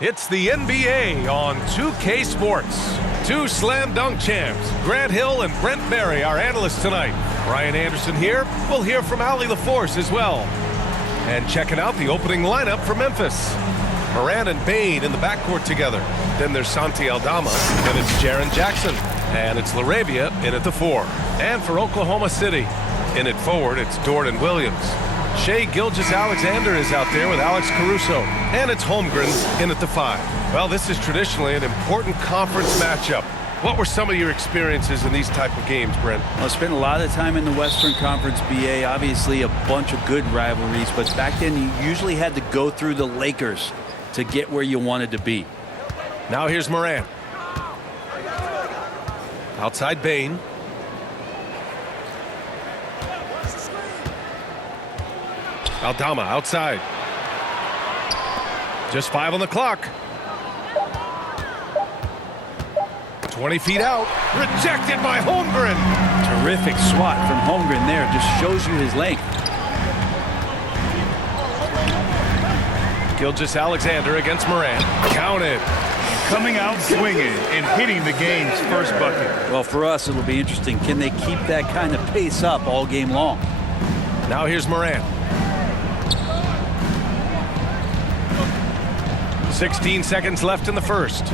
It's the NBA on 2K Sports. Two slam dunk champs, Grant Hill and Brent Berry, our analysts tonight. Brian Anderson here. We'll hear from Allie LaForce as well. And checking out the opening lineup for Memphis. Moran and Bain in the backcourt together. Then there's Santi Aldama, and it's Jaren Jackson. And it's LaRavia in at the 4. And for Oklahoma City, in at forward, it's Dort and Williams. Shai Gilgeous-Alexander is out there with Alex Caruso. And it's Holmgren in at the 5. Well, this is traditionally an important conference matchup. What were some of your experiences in these type of games, Brent? I spent a lot of time in the Western Conference, BA. Obviously, a bunch of good rivalries. But back then, you usually had to go through the Lakers to get where you wanted to be. Now here's Moran. Outside Bain. Aldama outside. Just 5 on the clock. 20 feet out. Rejected by Holmgren. Terrific swat from Holmgren there. Just shows you his length. Gilgeous-Alexander against Moran. Counted. Coming out swinging and hitting the game's first bucket. Well, for us, it'll be interesting. Can they keep that kind of pace up all game long? Now here's Moran. 16 seconds left in the first.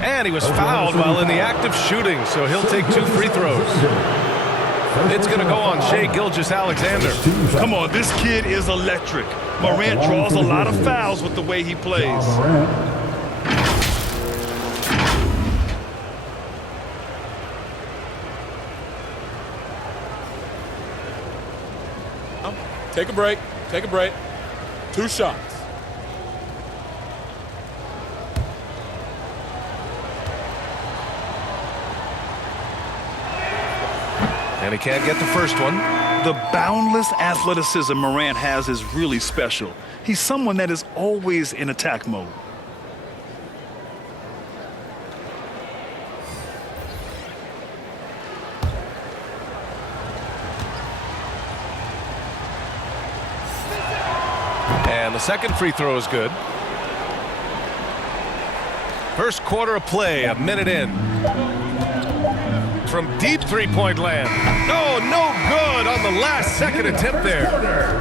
And he was fouled while in the act of shooting, so he'll take 2 free throws. It's going to go on Shai Gilgeous-Alexander. Come on, this kid is electric. Morant draws a lot of fouls with the way he plays. Take a break. Take a break. 2 shots. And he can't get the first one. The boundless athleticism Morant has is really special. He's someone that is always in attack mode. And the second free throw is good. First quarter of play, a minute in. From deep three-point land. Oh, no good on the last second attempt there.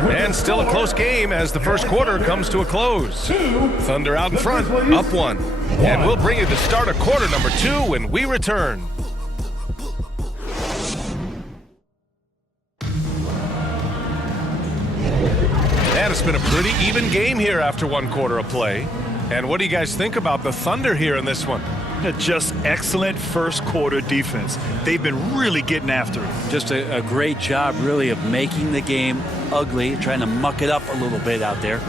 And still a close game as the first quarter comes to a close. Thunder out in front, up 1. And we'll bring you the start of quarter number 2 when we return. And it's been a pretty even game here after 1 quarter of play. And what do you guys think about the Thunder here in this one? Just excellent first quarter defense. They've been really getting after it. Just a great job, really, of making the game ugly, trying to muck it up a little bit out there.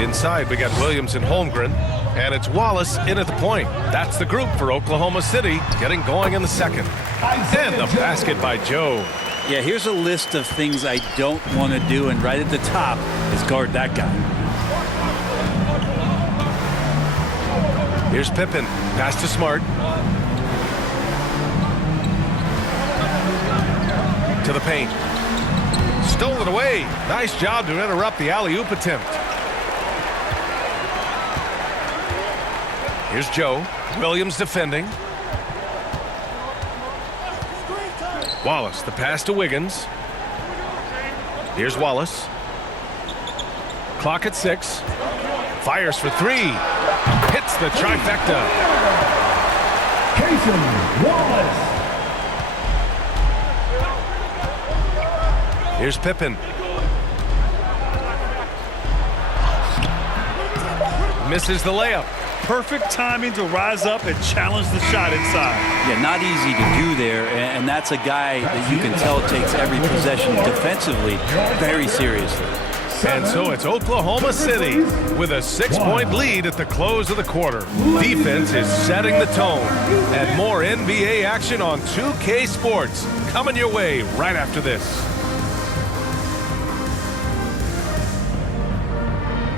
Inside, we got Williams and Holmgren, and it's Wallace in at the point. That's the group for Oklahoma City, getting going in the second. And the basket by Joe. Yeah, here's a list of things I don't want to do, and right at the top is guard that guy. Here's Pippen. Pass to Smart. To the paint. Stole it away. Nice job to interrupt the alley-oop attempt. Here's Joe. Williams defending. Wallace, the pass to Wiggins. Here's Wallace. Clock at 6. Fires for 3. Hits the trifecta. Wallace. Here's Pippen. Misses the layup. Perfect timing to rise up and challenge the shot inside. Yeah, not easy to do there, and that's a guy that you can tell takes every possession defensively very seriously. And so it's Oklahoma City with a 6-point lead at the close of the quarter. Defense is setting the tone. And more NBA action on 2K Sports coming your way right after this.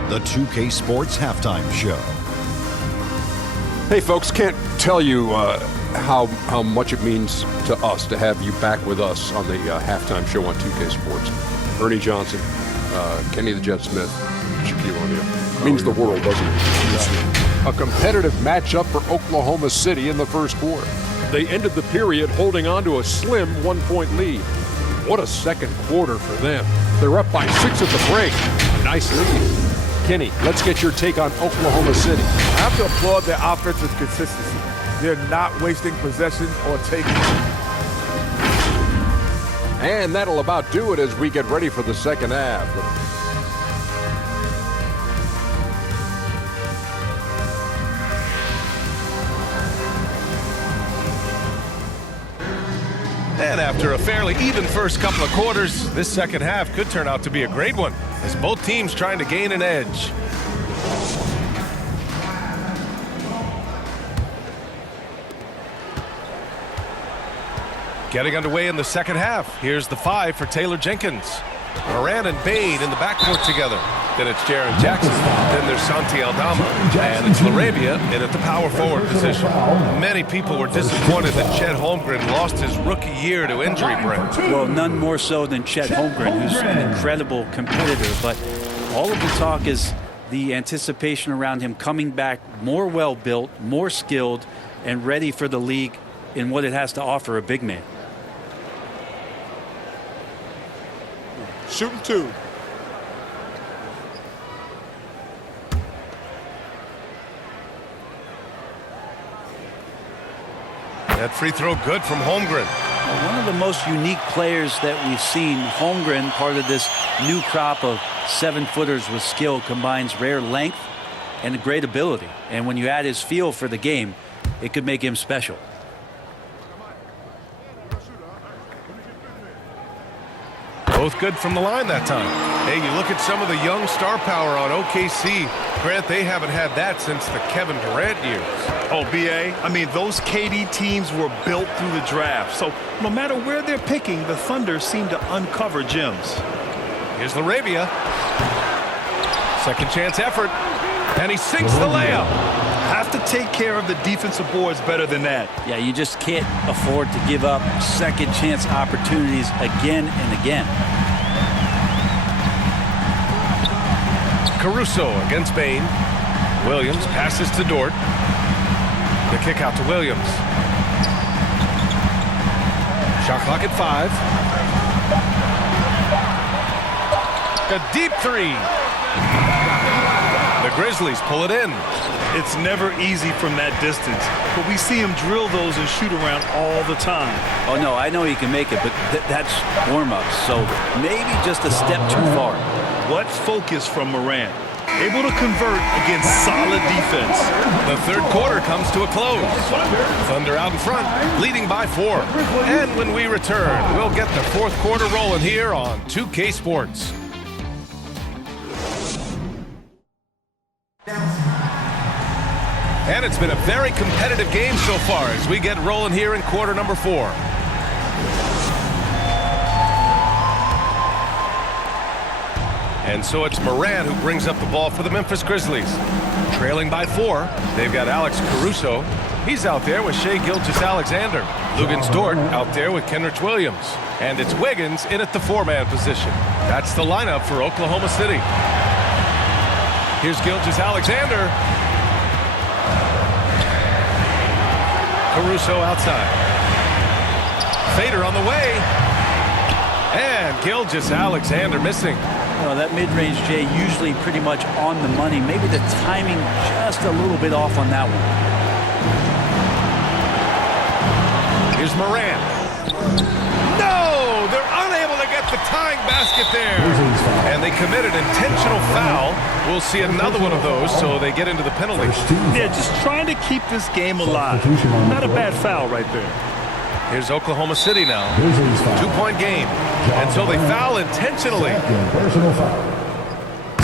the 2K Sports Halftime Show. Hey folks, can't tell you how much it means to us to have you back with us on the halftime show on 2K Sports. Ernie Johnson, Kenny the Jet Smith, Shaquille O'Neal. Means the world, doesn't it? A competitive matchup for Oklahoma City in the first quarter. They ended the period holding on to a slim 1-point lead. What a second quarter for them. They're up by 6 at the break. A nice lead. Kenny, let's get your take on Oklahoma City. I have to applaud their offensive consistency. They're not wasting possessions or taking. And that'll about do it as we get ready for the second half. And after a fairly even first couple of quarters, this second half could turn out to be a great one, as both teams trying to gain an edge. Getting underway in the second half. Here's the 5 for Taylor Jenkins. Moran and Bain in the backcourt together. Then it's Jaren Jackson. Then there's Santi Aldama. And it's LaRavia in at the power forward position. Many people were disappointed that Chet Holmgren lost his rookie year to injury, Brent. Well, none more so than Chet Holmgren, who's an incredible competitor. But all of the talk is the anticipation around him coming back more well-built, more skilled, and ready for the league in what it has to offer a big man. Shooting 2. That free throw good from Holmgren. One of the most unique players that we've seen. Holmgren, part of this new crop of 7-footers with skill, combines rare length and a great ability. And when you add his feel for the game, it could make him special. Both good from the line that time. Hey, you look at some of the young star power on OKC. Grant, they haven't had that since the Kevin Durant years. Oh, B.A., I mean, those KD teams were built through the draft. So no matter where they're picking, the Thunder seem to uncover gems. Here's LaRavia. Second chance effort. And he sinks the layup. Have to take care of the defensive boards better than that. Yeah, you just can't afford to give up second chance opportunities again and again. Caruso against Bain. Williams passes to Dort. The kick out to Williams. Shot clock at 5. A deep 3. The Grizzlies pull it in. It's never easy from that distance, but we see him drill those and shoot around all the time. Oh, no, I know he can make it, but that's warm-ups, so maybe just a step too far. What focus from Moran. Able to convert against solid defense. The third quarter comes to a close. Thunder out in front, leading by 4. And when we return, we'll get the fourth quarter rolling here on 2K Sports. And it's been a very competitive game so far as we get rolling here in quarter number 4. And so it's Moran who brings up the ball for the Memphis Grizzlies. Trailing by 4, they've got Alex Caruso. He's out there with Shai Gilgeous-Alexander. Lugans Dort out there with Kenrich Williams. And it's Wiggins in at the 4-man position. That's the lineup for Oklahoma City. Here's Gilgeous-Alexander. Caruso outside. Fader on the way. And Gilgeous-Alexander missing. Well, that mid-range, Jay, usually pretty much on the money. Maybe the timing just a little bit off on that one. Here's Moran. No! They're unable to get the tying basket there. And they commit an intentional foul. We'll see another one of those, so they get into the penalty. Yeah, just trying to keep this game alive. Not a bad foul right there. Here's Oklahoma City now. 2-point game. And so they foul intentionally.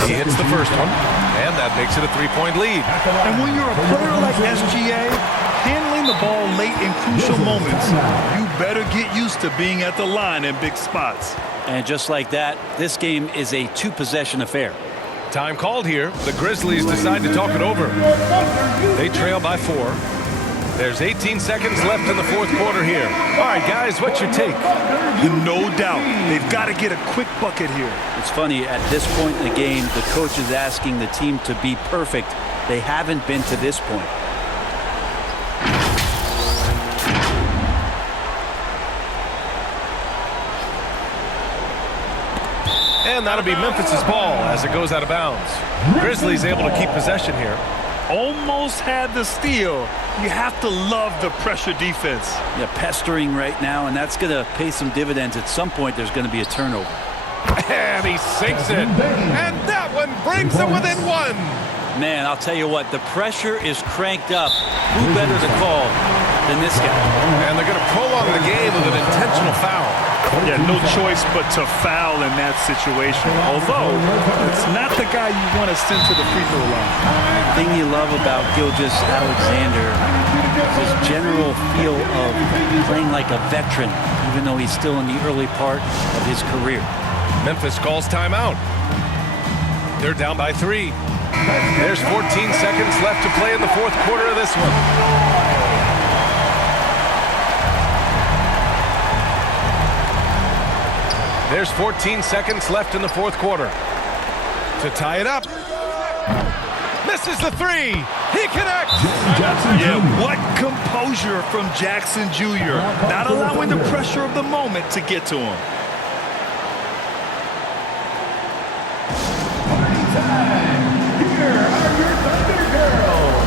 He hits the first one, and that makes it a 3-point lead. And when you're a player like SGA, handling the ball late in crucial moments, you better get used to being at the line in big spots. And just like that, this game is a 2-possession affair. Time called here. The Grizzlies decide to talk it over. They trail by 4. There's 18 seconds left in the fourth quarter here. All right, guys, what's your take? No doubt. They've got to get a quick bucket here. It's funny, at this point in the game, the coach is asking the team to be perfect. They haven't been to this point. And that'll be Memphis's ball as it goes out of bounds. Grizzlies able to keep possession here. Almost had the steal. You have to love the pressure defense. Yeah, pestering right now, and that's going to pay some dividends. At some point, there's going to be a turnover. And he sinks it. And that one brings them within 1. Man, I'll tell you what, the pressure is cranked up. Who better to call than this guy? And they're going to prolong the game with an intentional foul. Yeah, no choice but to foul in that situation. Although, it's not the guy you want to send to the free throw line. The thing you love about Gilgeous-Alexander is his general feel of playing like a veteran, even though he's still in the early part of his career. Memphis calls timeout. They're down by 3. There's 14 seconds left to play in the fourth quarter of this one. There's 14 seconds left in the fourth quarter. To tie it up. Misses the 3. He connects. Yeah, what composure from Jackson Jr. Not allowing the pressure of the moment to get to him. Here are your Thunder Girls.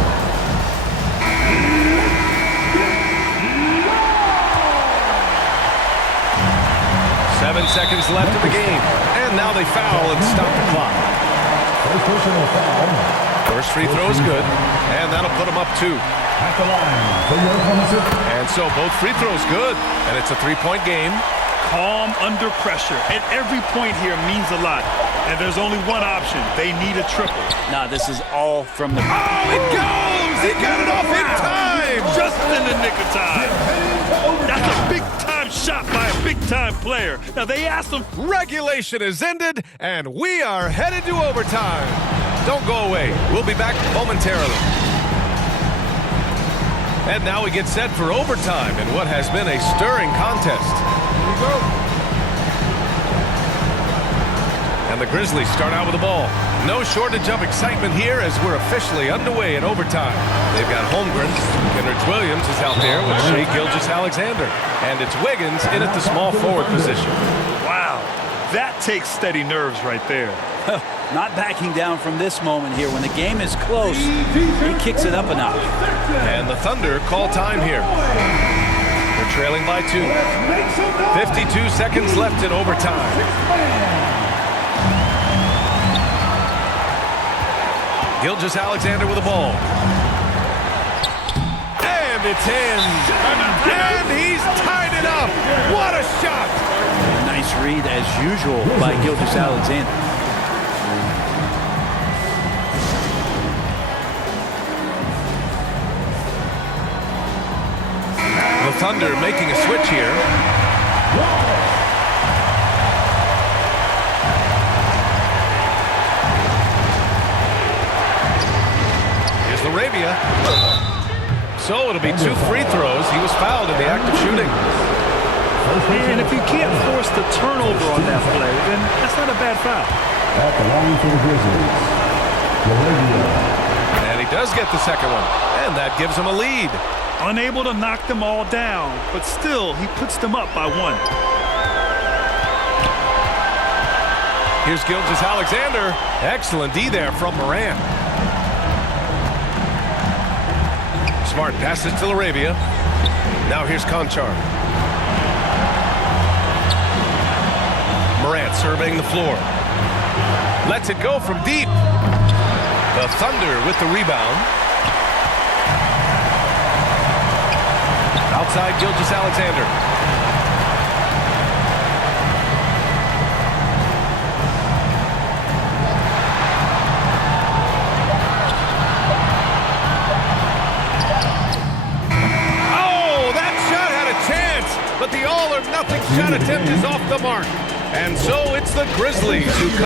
7 seconds left in the game. And now they foul and stop the clock. First personal foul. First free throw is good. And that'll put them up 2. At the line for your opponent. And so both free throws good. And it's a 3-point game. Calm under pressure. And every point here means a lot. And there's only one option. They need a triple. Nah, this is all from the... Oh, it goes! He got it off in time! Just in the nick of time. That's a big-time shot by a big-time player. Now, they asked him... Regulation is ended, and we are headed to overtime. Don't go away. We'll be back momentarily. And now we get set for overtime in what has been a stirring contest. Here we go. And the Grizzlies start out with the ball. No shortage of excitement here as we're officially underway in overtime. They've got Holmgren. Kenrich Williams is out there with Shai Gilgeous-Alexander. And it's Wiggins in at the small forward position. Wow, that takes steady nerves right there. Not backing down from this moment here. When the game is close, he kicks it up a notch. And the Thunder call time here. They're trailing by 2. 52 seconds left in overtime. Gilgeous-Alexander with the ball. And it's in. And he's tied it up. What a shot. A nice read, as usual, by Gilgeous-Alexander. The Thunder making a switch here. Arabia. So it'll be 2 free throws. He was fouled in the act of shooting. And if you can't force the turnover on that play, then that's not a bad foul. At the line for the Grizzlies. And he does get the second one. And that gives him a lead. Unable to knock them all down, but still, he puts them up by 1. Here's Gilgeous-Alexander. Excellent D there from Morant. Smart passes to Arabia. Now here's Conchar. Morant surveying the floor. Lets it go from deep. The Thunder with the rebound. Outside Gilgeous-Alexander. But the all-or-nothing shot attempt is off the mark. And so it's the Grizzlies who